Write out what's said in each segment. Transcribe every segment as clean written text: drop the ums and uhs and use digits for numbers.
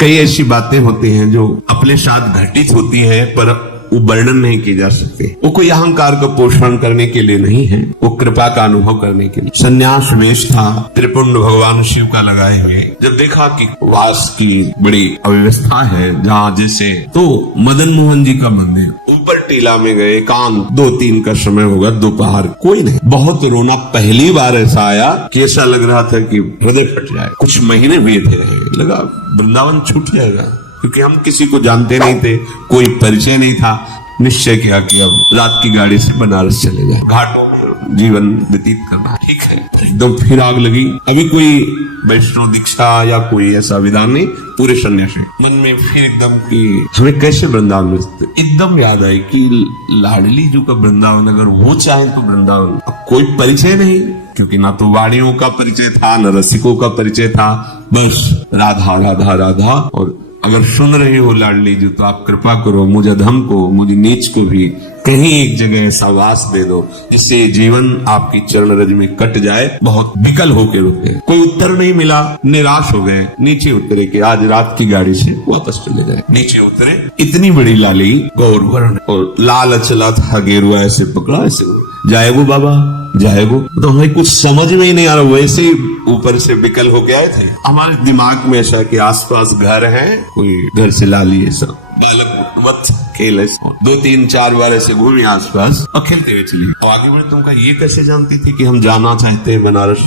कई ऐसी बातें होती हैं जो अपने साथ घटित होती हैं पर वो वर्णन नहीं की जा सकते। वो कोई अहंकार का पोषण करने के लिए नहीं है, वो कृपा का अनुभव करने के लिए। संन्यास वेश था त्रिपुंड भगवान शिव का लगाए हुए। जब देखा कि वास की बड़ी अव्यवस्था है जहाँ जैसे, तो मदन मोहन जी का मंदिर ऊपर टीला में गए। एकांत 2-3 का समय होगा, दोपहर, कोई नहीं। बहुत रोना पहली बार ऐसा आया कि ऐसा लग रहा था कि हृदय फट जाए। कुछ महीने हुए थे, लगा वृंदावन छूट जाएगा, क्योंकि हम किसी को जानते नहीं थे, कोई परिचय नहीं था। निश्चय किया कि अब रात की गाड़ी से बनारस चले जाए, घाटों में जीवन व्यतीत करना। ठीक है, एकदम फिर आग लगी। अभी कोई वैष्णव दीक्षा या कोई ऐसा विधान नहीं, पूरे सन्यासी। मन में फिर एकदम कि हमें कैसे वृंदावन में, एकदम याद आई कि लाडली जी का वृंदावन, अगर वो चाहे तो वृंदावन। अब कोई परिचय नहीं, क्योंकि ना तो वाणियों का परिचय था, न रसिकों का परिचय था, बस राधा राधा राधा। और अगर सुन रहे हो लाडली जी, तो आप कृपा करो, मुझे अधम को, मुझे नीच को भी कहीं एक जगह ऐसा वास दे दो जिससे जीवन आपकी चरण रज में कट जाए। बहुत विकल होके रुके, कोई उत्तर नहीं मिला, निराश हो गए। नीचे उतरे कि आज रात की गाड़ी से वापस चले जाए। नीचे उतरे, इतनी बड़ी लाली गौर वर्ण और लाल अचला था, गेरुआ ऐसे पकड़ा, ऐसे जाएगो बाबा जाएगो। तो हमें कुछ समझ में ही नहीं आ रहा, वैसे ही ऊपर से विकल होके आए थे। हमारे दिमाग में ऐसा कि आसपास घर है, कोई घर से लाली ऐसा बालक मत खेल, 2-3-4 बार ऐसे घूमे आसपास और खेलते हुए चली। और आगे बढ़े, तुमका ये कैसे जानती थी कि हम जाना चाहते हैं बनारस?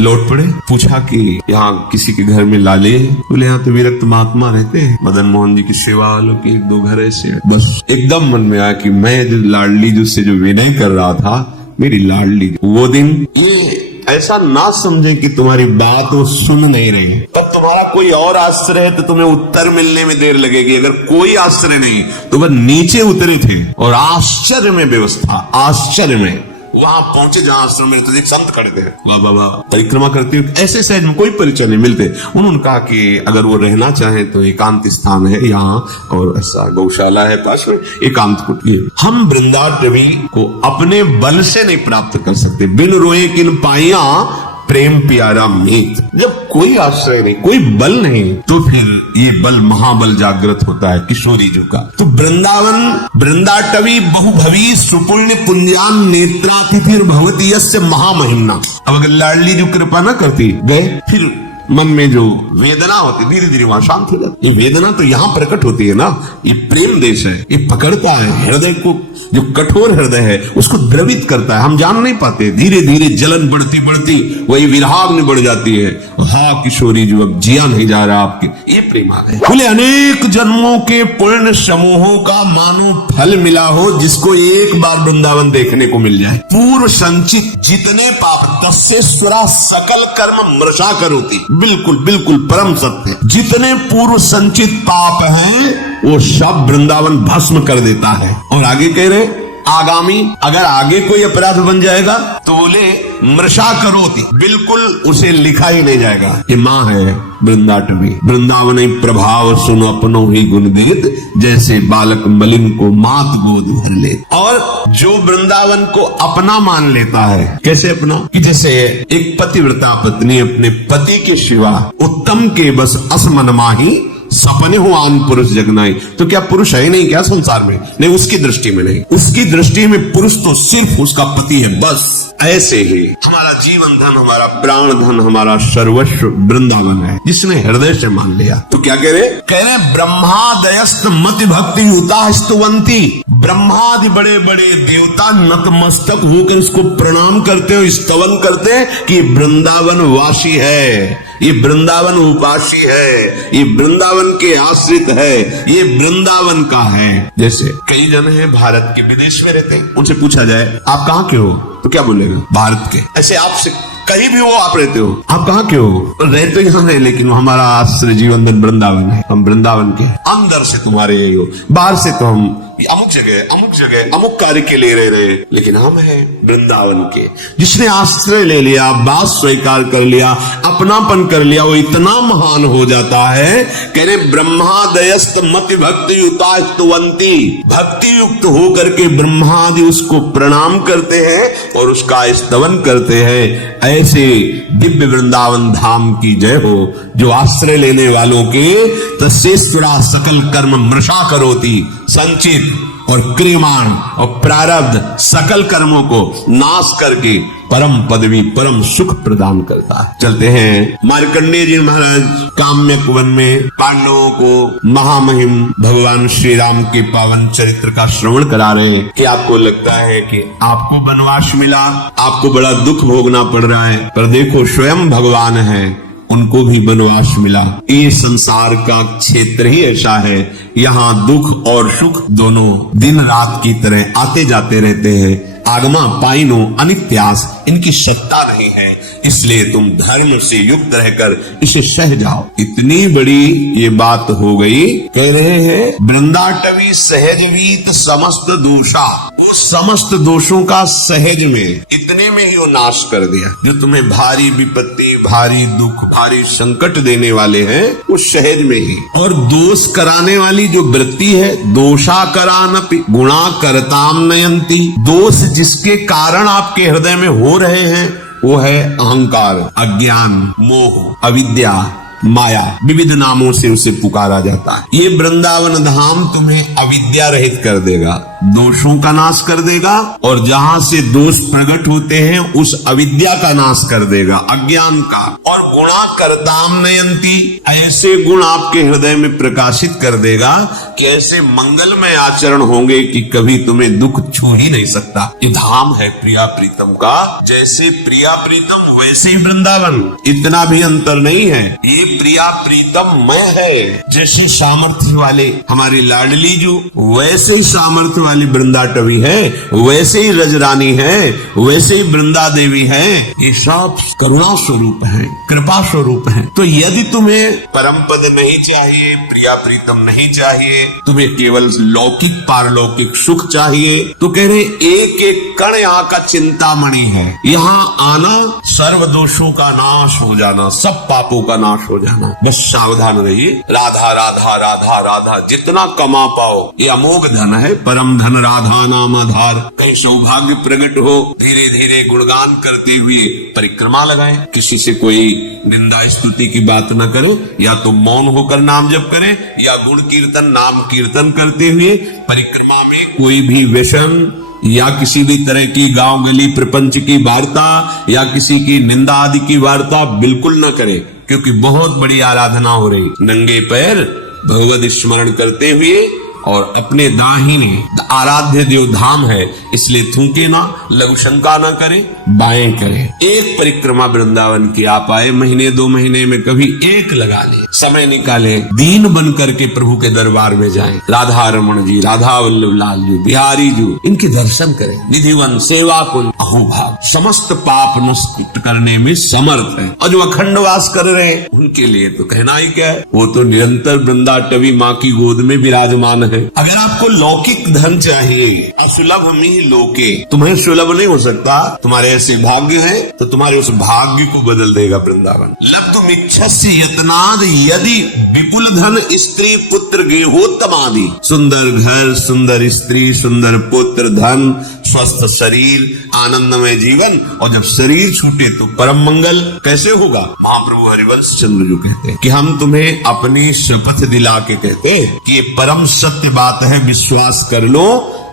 लौट पड़े, पूछा कि यहाँ किसी के घर में लाले है? बोले यहाँ तो विरक्त महात्मा रहते हैं, मदन मोहन जी की सेवा वालों के 1-2 घर ऐसे। बस एकदम मन में आया कि मैं जो लाडली जी से जो विनय कर रहा था, मेरी लाडली वो दिन ये ऐसा ना समझे कि तुम्हारी बात वो सुन नहीं रही। तब तुम्हारा कोई और आश्रय है तो तुम्हें उत्तर मिलने में देर लगेगी। अगर कोई आश्रय नहीं तो वह नीचे उतरे थे और आश्चर्य में व्यवस्था, आश्चर्य में वहां पहुंचे जहां आश्रम में तो एक संत खड़े थे, वाह बाबा परिक्रमा करते हुए, ऐसे सहज में कोई परिचय नहीं मिलते। उन्होंने कहा कि अगर वो रहना चाहे तो एकांत स्थान है यहाँ, और ऐसा गौशाला है पास में, एकांत कुटी। हम वृंदाटवी को अपने बल से नहीं प्राप्त कर सकते। बिन रोए किन पाइया प्रेम प्यारा मीत। जब कोई आश्रय नहीं, कोई बल नहीं, तो फिर ये बल महाबल जागृत होता है किशोरी जी का। तो वृंदावन वृंदाटवी बहुभवी सुपुण्य पुंजान नेत्रातिथिर भवती यस्य महामहिम्ना। अब अगर लाडली जी कृपा न करती, गए, फिर मन में जो वेदना होती धीरे धीरे वहां शांत हो जाती। ये वेदना तो यहाँ प्रकट होती है ना, ये प्रेम देश है, ये पकड़ता है हृदय को, जो कठोर हृदय है उसको द्रवित करता है। हम जान नहीं पाते, धीरे धीरे जलन बढ़ती बढ़ती वही विराग में बढ़ जाती है। हाँ किशोरी जो अब जिया नहीं जा रहा आपके, ये प्रेम आ गए। बोले अनेक जन्मों के पुण्य समूहों का मानो फल मिला हो, जिसको एक बार वृंदावन देखने को मिल जाए। पूर्व संचित जितने पाप तस्से सुरा सकल कर्म मृषा करोति। बिल्कुल बिल्कुल परम सत्य, जितने पूर्व संचित पाप हैं वो सब वृंदावन भस्म कर देता है। और आगे कह रहे आगामी, अगर आगे कोई अपराध बन जाएगा तो बोले मृषा करोति, बिल्कुल उसे लिखा ही नहीं जाएगा। ये माँ है वृंदाटवी। वृंदावन प्रभाव सुनो अपनो ही गुण देत, जैसे बालक मलिन को मात गोद भर ले। और जो वृंदावन को अपना मान लेता है, कैसे अपना, कि जैसे एक पतिव्रता पत्नी अपने पति के सिवा उत्तम के बस असमन माही सपने हो आन पुरुष जगनाई। तो क्या पुरुष है नहीं क्या संसार में? नहीं, उसकी दृष्टि में नहीं, उसकी दृष्टि में पुरुष तो सिर्फ उसका पति है बस। ऐसे ही हमारा जीवन धन, हमारा प्राण धन, हमारा सर्वस्व वृंदावन है, जिसने हृदय से मान लिया। तो क्या कह रहे ब्रह्मादयस्त मति भक्ति युता स्तुवंती। ब्रह्मादि बड़े बड़े देवता नतमस्तक होकर इसको प्रणाम करते हो, स्तवन करते हैं कि वृंदावन वासी है, ये वृंदावन उपासी है, ये वृंदावन के आश्रित है, ये वृंदावन का है। जैसे कई जन हैं भारत के विदेश में रहते हैं, उनसे पूछा जाए आप कहाँ के हो तो क्या बोलेगा? भारत के। ऐसे आपसे कहीं भी हो आप रहते हो, आप कहाँ के हो? रहते यहाँ है, लेकिन हमारा आश्रय जीवन धन वृंदावन है, हम वृंदावन के। अंदर से तुम्हारे यही हो, बाहर से तो हम अमुक जगह अमुक कार्य के लिए रह रहे, लेकिन हम हैं वृंदावन के। जिसने आश्रय ले लिया, बात स्वीकार कर लिया, अपनापन कर लिया, वो इतना महान हो जाता है। कह रहे ब्रह्मादयस्त मति भक्ति युता स्तुवंती, भक्ति युक्त होकर के ब्रह्मादि उसको प्रणाम करते हैं और उसका स्तवन करते हैं। ऐसे दिव्य वृंदावन धाम की जय हो, जो आश्रय लेने वालों के तस्येश्वरा सकल कर्म मृषा करोति, संचित और क्रियमाण और प्रारब्ध सकल कर्मों को नाश करके परम पदवी परम सुख प्रदान करता है। चलते हैं मार्कंडेय जी महाराज काम्यक वन में पांडवों को महामहिम भगवान श्री राम के पावन चरित्र का श्रवण करा रहे हैं। कि आपको लगता है कि आपको वनवास मिला, आपको बड़ा दुख भोगना पड़ रहा है, पर देखो स्वयं भगवान है, उनको भी वनवास मिला। ये संसार का क्षेत्र ही ऐसा है, यहाँ दुख और सुख दोनों दिन रात की तरह आते जाते रहते हैं। आगमा पाइनो अनित्यास, इनकी सत्ता नहीं है, इसलिए तुम धर्म से युक्त रहकर इसे सह जाओ। इतनी बड़ी ये बात हो गई। कह रहे हैं वृंदाटवी सहजवीत समस्त दोषा, उस समस्त दोषों का सहज में इतने में ही वो नाश कर दिया। जो तुम्हें भारी विपत्ति, भारी दुख, भारी संकट देने वाले हैं, उस सहज में ही। और दोष कराने वाली जो वृत्ति है, दोषा करानपि गुणा करताम नयंती, दोष जिसके कारण आपके हृदय में हो रहे हैं वो है अहंकार, अज्ञान, मोह, अविद्या, माया, विविध नामों से उसे पुकारा जाता है। ये वृंदावन धाम तुम्हें अविद्या रहित कर देगा, दोषों का नाश कर देगा, और जहां से दोष प्रकट होते हैं उस अविद्या का नाश कर देगा, अज्ञान का। और गुणा करताम नयंती, ऐसे गुण आपके हृदय में प्रकाशित कर देगा कि ऐसे मंगलमय आचरण होंगे कि कभी तुम्हें दुख छू ही नहीं सकता। ये धाम है प्रिया प्रीतम का, जैसे प्रिया प्रीतम वैसे ही वृंदावन, इतना भी अंतर नहीं है। ये प्रिया प्रीतम मैं है, जैसी सामर्थ्य वाले हमारी लाडली जो, वैसे ही सामर्थ्य वाली वृंदाटवी है, वैसे ही रजरानी है, वैसे ही वृंदा देवी है। ये सब करुणा स्वरूप है, कृपा स्वरूप है। तो यदि तुम्हें परम पद नहीं चाहिए, प्रिया प्रीतम नहीं चाहिए, तुम्हें केवल लौकिक पारलौकिक सुख चाहिए, तो कह रहे एक एक कण यहाँ का चिंतामणि है। यहाँ आना सर्व दोषों का नाश हो जाना, सब पापों का नाश हो जाना। बस सावधान रहिए। राधा राधा राधा राधा जितना कमा पाओ, ये अमोघ धन है, परम धन राधा नाम आधार। कहीं सौभाग्य प्रकट हो, धीरे धीरे गुणगान करते हुए परिक्रमा लगाएं। किसी से कोई निंदा स्तुति की बात न करें, या तो मौन होकर नाम जप करें, या गुण कीर्तन नाम कीर्तन करते हुए परिक्रमा में कोई भी व्यसन या किसी भी तरह की गांव गली प्रपंच की वार्ता या किसी की निंदा आदि की वार्ता बिल्कुल न करें, क्योंकि बहुत बड़ी आराधना हो रही। नंगे पैर भगवत स्मरण करते हुए, और अपने दाहिने आराध्य देव धाम है, इसलिए थूके ना, लघु शंका ना करें, बाएं करें। एक परिक्रमा वृंदावन की आप आए, महीने 2 महीने में कभी एक लगा ले, समय निकाले, दीन बन करके प्रभु के दरबार में जाएं। राधा रमन जी, राधा वल्लभ लाल जी, बिहारी जी, इनके दर्शन करें। निधिवन सेवा कुल अहोभाग, समस्त पाप नष्ट करने में समर्थ है। और जो अखंड वास कर रहे हैं उनके लिए तो कहना ही क्या है, वो तो निरंतर वृंदाटवी माँ की गोद में विराजमान है। अगर आपको लौकिक धन चाहिए, असुलभ में लोके, तुम्हें सुलभ नहीं हो सकता, तुम्हारे ऐसे भाग्य है, तो तुम्हारे उस भाग्य को बदल देगा वृंदावन। लब्धुम इच्छसि यत्नाद यदि विपुल धन स्त्री पुत्र गेहोत्तमादि, सुंदर घर, सुंदर स्त्री, सुंदर पुत्र, धन, स्वस्थ शरीर, आनंदमय जीवन, और जब शरीर छूटे तो परम मंगल कैसे होगा। महाप्रभु हरिवंश चंद्र जो कहते हैं कि हम तुम्हें अपनी शपथ दिला के कहते हैं कि ये परम सत्य बात है, विश्वास कर लो,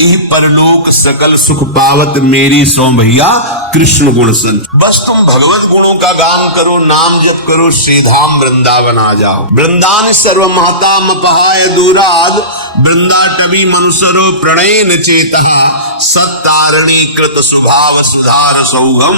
यह परलोक सकल सुख पावत मेरी सो भैया कृष्ण गुण संच। बस तुम भगवत गुणों का गान करो, नाम जप करो, श्रीधाम वृंदावन आ जाओ। वृंदान सर्व महता मपहाय दूराद, वृंदाटवी मनुसरो प्रणयन चेतः, सत्तारणी कृत सुभाव सुधार सौगम,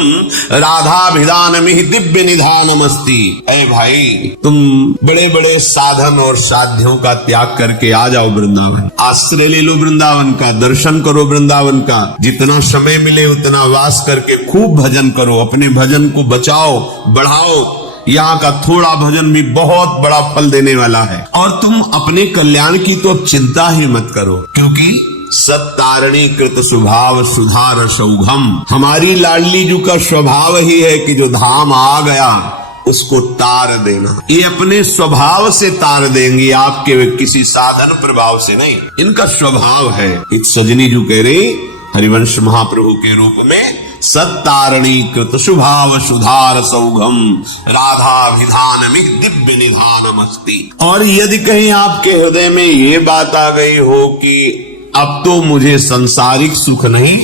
राधाभिधान में दिव्य निधानमस्ति। ऐ भाई, तुम बड़े बड़े साधन और साध्यों का त्याग करके आ जाओ वृंदावन, आश्रय ले लो वृंदावन का, दर्शन करो वृंदावन का, जितना समय मिले उतना वास करके खूब भजन करो, अपने भजन को बचाओ, बढ़ाओ, यहाँ का थोड़ा भजन भी बहुत बड़ा फल देने वाला है। और तुम अपने कल्याण की तो चिंता ही मत करो, क्योंकि सत्तारणी कृत स्वभाव सुधार सौघम, हमारी लाडली जू का स्वभाव ही है कि जो धाम आ गया उसको तार देना। ये अपने स्वभाव से तार देंगी, आपके किसी साधन प्रभाव से नहीं, इनका स्वभाव है। एक सजनी जू कह रही हरिवंश महाप्रभु के रूप में, सत्तारणी कृत स्वभाव सुधार सौघम राधा विधान में दिव्य निधान मस्ती। और यदि कहीं आपके हृदय में ये बात आ गई हो कि अब तो मुझे संसारिक सुख नहीं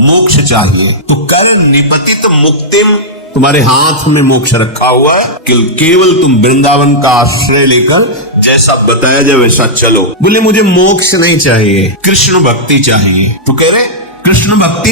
मोक्ष चाहिए, तो कर निपतित मुक्तिम, तुम्हारे हाथ में मोक्ष रखा हुआ है, केवल तुम वृंदावन का आश्रय लेकर जैसा बताया जाए वैसा चलो। बोले मुझे मोक्ष नहीं चाहिए, कृष्ण भक्ति चाहिए। तो कह रहे कृष्ण भक्ति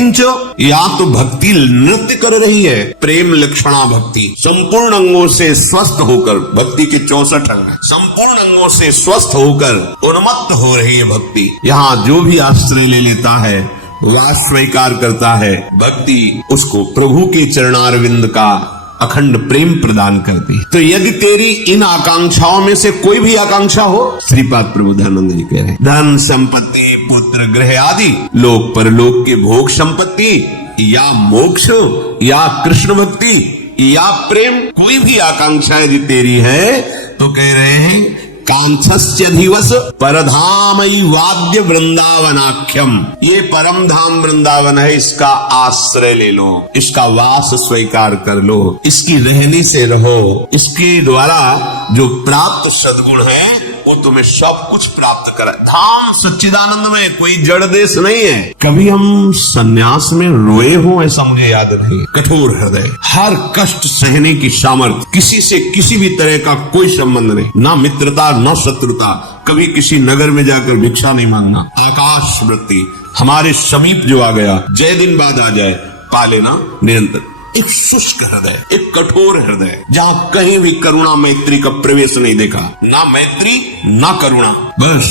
या तो भक्ति नृत्य कर रही है, प्रेम लक्षणा भक्ति, संपूर्ण अंगों से स्वस्थ होकर, भक्ति के 64 अंग, संपूर्ण अंगों से स्वस्थ होकर उन्मत्त हो रही है भक्ति। यहाँ जो भी आश्रय ले लेता है वह स्वीकार करता है, भक्ति उसको प्रभु के चरणारविंद का अखंड प्रेम प्रदान करती है। तो यदि तेरी इन आकांक्षाओं में से कोई भी आकांक्षा हो, श्रीपाद प्रबोधानंद जी कह रहे हैं, धन संपत्ति पुत्र गृह आदि लोक परलोक के भोग संपत्ति या मोक्ष या कृष्ण भक्ति या प्रेम, कोई भी आकांक्षा यदि तेरी है तो कह रहे हैं कांक्षस्य दिवस परधामई वाद्य वृंदावनाख्यम, ये परम धाम वृंदावन है, इसका आश्रय ले लो, इसका वास स्वीकार कर लो, इसकी रहनी से रहो, इसके द्वारा जो प्राप्त सद्गुण है वो तुम्हें सब कुछ प्राप्त करा। धाम सच्चिदानंद में कोई जड़ देश नहीं है। कभी हम सन्यास में रोए हो ऐसा मुझे याद नहीं। कठोर हृदय, हर कष्ट सहने की सामर्थ्य, किसी से किसी भी तरह का कोई संबंध नहीं, ना मित्रता न शत्रुता, कभी किसी नगर में जाकर भिक्षा नहीं मांगना, आकाश वृत्ति, हमारे समीप जो आ गया जय दिन बाद आ जाए पा लेना निरंतर। एक शुष्क हृदय, एक कठोर हृदय, जहाँ कहीं भी करुणा मैत्री का प्रवेश नहीं देखा, ना मैत्री ना करुणा, बस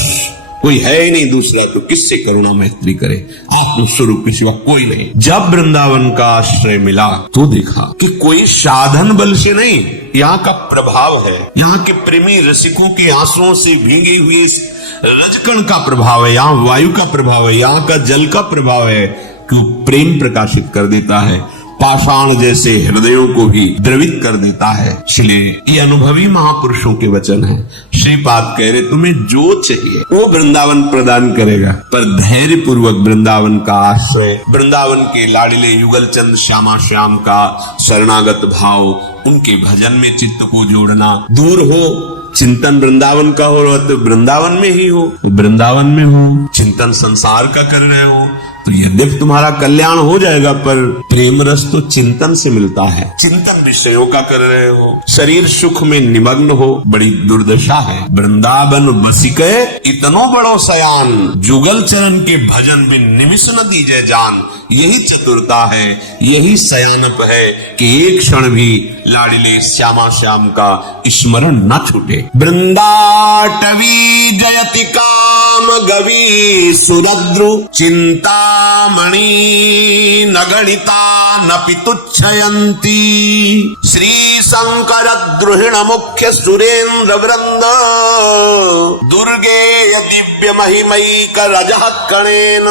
कोई है ही नहीं दूसरा, तो किससे करुणा मैत्री करे, आत्मस्वरूप के सिवा कोई नहीं। जब वृंदावन का आश्रय मिला तो देखा कि कोई साधन बल से नहीं, यहाँ का प्रभाव है, यहाँ के प्रेमी रसिकों के आंसुओं से भीगे हुए रजकण का प्रभाव है, यहाँ वायु का प्रभाव है, यहाँ का जल का प्रभाव है कि वो प्रेम प्रकाशित कर देता है, पाषाण जैसे हृदयों को भी द्रवित कर देता है। इसलिए ये अनुभवी महापुरुषों के वचन है। श्रीपाद कह रहे तुम्हें जो चाहिए वो वृंदावन प्रदान करेगा, पर धैर्य पूर्वक वृंदावन का आश्रय, वृंदावन के लाडले युगल चंद श्यामा श्याम का शरणागत भाव, उनके भजन में चित्त को जोड़ना, दूर हो चिंतन वृंदावन का हो तो वृंदावन में ही हो, वृंदावन में हो चिंतन संसार का कर रहे हो तो यद्यपि तुम्हारा कल्याण हो जाएगा, पर प्रेम रस तो चिंतन से मिलता है। चिंतन विषयों का कर रहे हो, शरीर सुख में निमग्न हो, बड़ी दुर्दशा है। वृंदावन बसिके इतनो बड़ो सयान, जुगल चरण के भजन में निमिष न दीजे जान। यही चतुरता है, यही सयानप है कि एक क्षण भी लाडले श्यामा श्याम का स्मरण न छूटे। वृंदाटवी जयति काम गवी सुरद्रु, चिंतामणि न गणिता न पितुच्छयंती। श्री शंकर द्रुहिण मुख्य सुरेंद्र वृंद, दुर्गे दिव्य महिमयी कर रजह कणेन।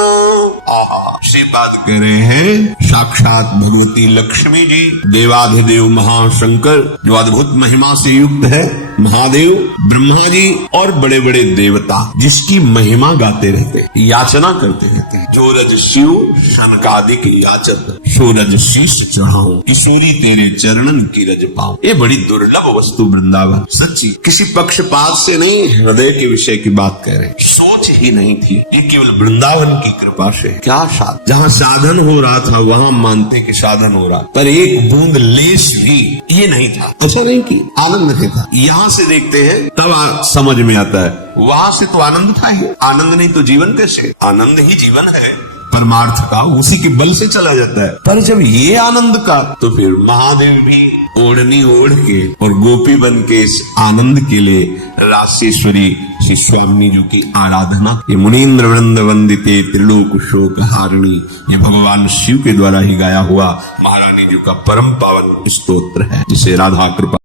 श्रीपाद कह रहे हैं साक्षात भगवती लक्ष्मी जी, देवाधिदेव महाशंकर जो अद्भुत महिमा से युक्त है, महादेव ब्रह्मा जी और बड़े बड़े देवता जिसकी महिमा गाते रहते, याचना करते रहते। जो रज शिव शनकादिक याचत, सो रज शीश चढ़ाऊं, किशोरी तेरे चरणन की रज पाऊं। ये बड़ी दुर्लभ वस्तु वृंदावन, सच्ची किसी पक्षपात से नहीं, हृदय के विषय की बात कह रहे, सोच ही नहीं थी, ये केवल वृंदावन की कृपा से। क्या साध, जहाँ साधन हो रहा था वहाँ मानते कि साधन हो रहा, पर एक बूंद लेश भी ये नहीं था। अच्छा नहीं कि आनंद नहीं था, यहाँ से देखते हैं तब समझ में आता है, वहां से तो आनंद था ही, आनंद नहीं तो जीवन कैसे? आनंद ही जीवन है परमार्थ का, उसी के बल से चला जाता है। पर जब ये आनंद का, तो फिर महादेव भी ओढ़नी ओढ़ के और गोपी बन के इस आनंद के लिए राशेश्वरी श्री स्वामी जी की आराधना, ये मुनीन्द्र वृंद वंदिते त्रिलोक शोक हारिणी, ये भगवान शिव के द्वारा ही गाया हुआ महारानी जी का परम पावन स्तोत्र है, जिसे राधा कृपा